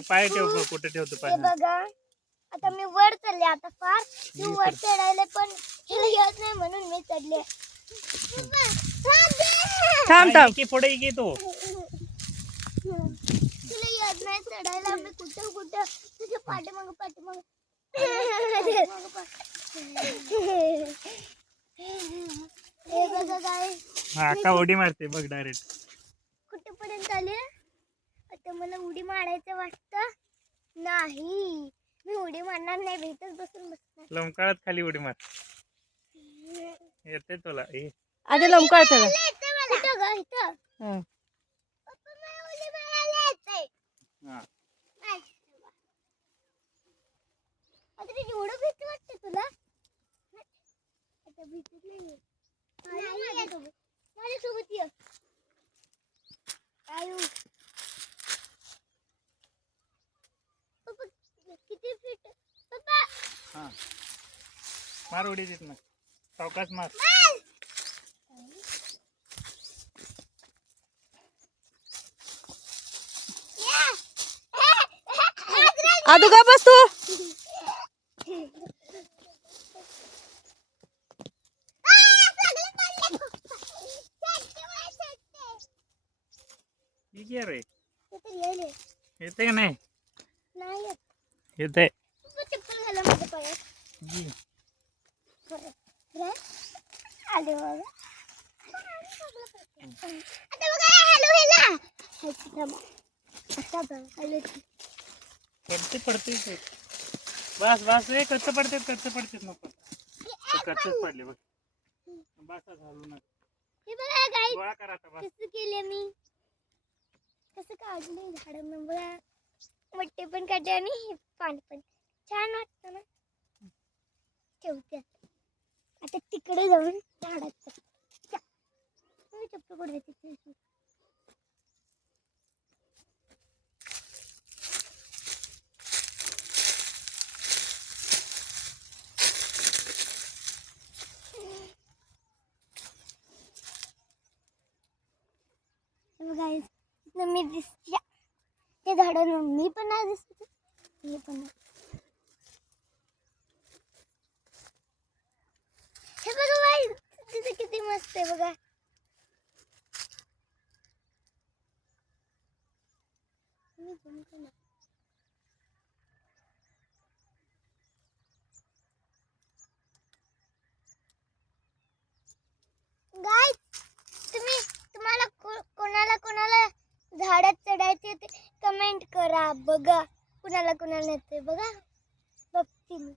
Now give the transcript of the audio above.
पाय ठेव कुठे ठेवतो पाय बघा आता मी वर चढले आता फार तू वर चढायला पण ह्याला येत नाही म्हणून मी चढले थांब की पुढे की तू तुला येत नाही चढायला मी कुठं तुझ्या पाठीमागं हे बघा काय अक्का उडी मारते बघ डायरेक्ट कुठेपर्यंत आले आता मला उडी मारायचं वाटतं नाही मी उडी मारणार नाही भेटच बसून बसणार लोंबकाळात खाली उडी मार येते तुला आधी लोंबकाळ चला कुठं ग इथं पप्पा मला उडी मारायला येतंय आता ते एवढं भीती वाटते तुला आता भीतीच नाही माझ्यासोबत ये आयु पप्पा किती फीट पप्पा मार उडी देत ना सावकाश मार आदू का बस तू रे येते का नाही नाही येते चप्पल घाला माझ्या पायात आले बघा आता बघा हॅलो हेला आता बघा हॅलो कच्चे पडते बस कच्चे पडते नको कच्चेच पडले बघ बस घालू नका हे बघा गाईस गोळा करा आता बस कसं केले मी कसं काढले झाडं बघा मोठे पण काढले आणि पान पण छान वाटतं ना ठेवते आता तिकडे जाऊन झाडात चप्पल कुठे तिथे गाइस मी दिसते ते झाडांना मी पण नाही दिसत मी पण नाही हे बघा गाइस तिथे किती मस्त आहे बघा मी जमतो ना गाइस कोणाला झाडात चढायचे ते कमेंट करा बघा कोणाला येते बघा बघते मी